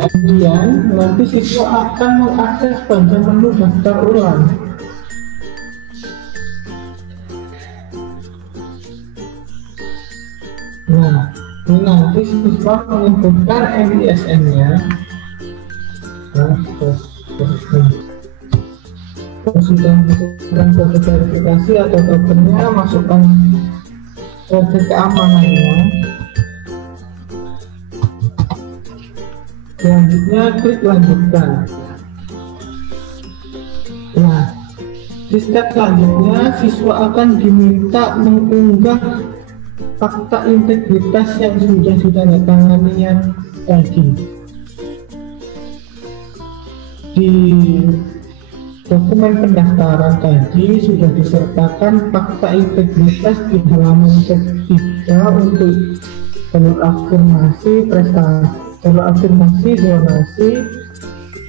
Kemudian nanti siswa akan mengakses pada menu daftar ulang. Nah, ini nanti siswa menginputkan NISN-nya. Sudah masukkan kode verifikasi atau tokennya, masukkan kode keamanannya. Selanjutnya klik lanjutkan. Nah, di step selanjutnya siswa akan diminta mengunggah fakta integritas yang sudah ditandatanganinya tadi. Di dokumen pendaftaran tadi sudah disertakan fakta integritas di halaman ketiga untuk jalur afirmasi, prestasi, jalur afirmasi, zonasi,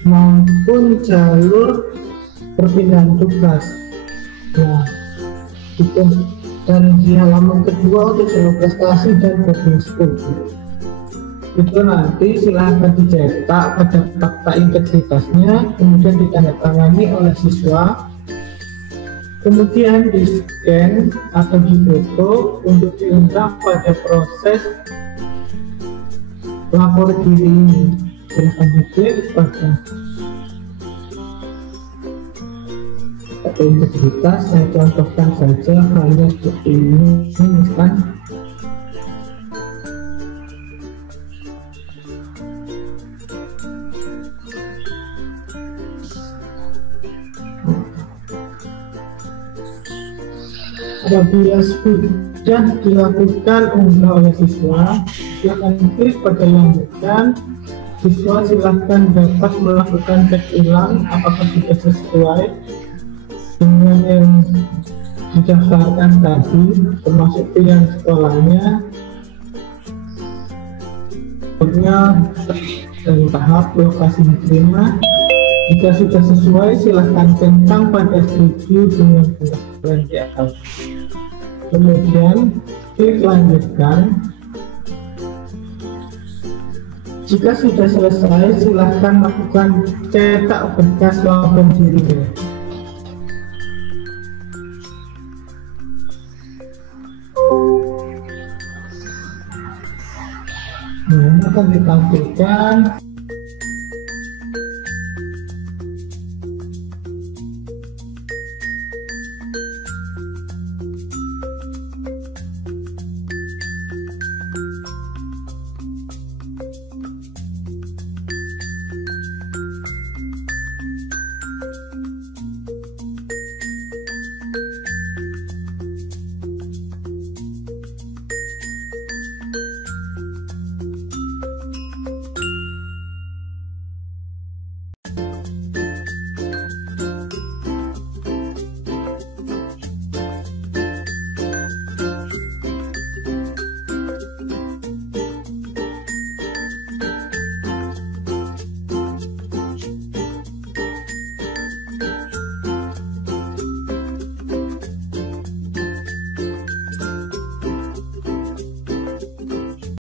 maupun jalur perpindahan tugas. Nah, itu. Dan di halaman kedua untuk jalur prestasi dan boarding school. Itu nanti silahkan dicetak pada fakta integritasnya, kemudian ditandatangani oleh siswa, kemudian di scan atau difoto untuk diunggah pada proses lapor diri ini. Silahkan diklik pada integritas. Saya contohkan saja halnya seperti ini, misalkan apabila sudah dilakukan unggah oleh siswa, silakan klik pada lanjutkan. Siswa silahkan dapat melakukan cek ulang apakah sudah sesuai dengan yang didaftarkan tadi, termasuk pilihan sekolahnya, dan tahap lokasi diterima. Jika sudah sesuai, silahkan centang pada setuju dengan pendaftaran di atas. Kemudian klik lanjutkan. Jika sudah selesai, silahkan lakukan cetak berkas lapor diri. Nah, ini akan ditampilkan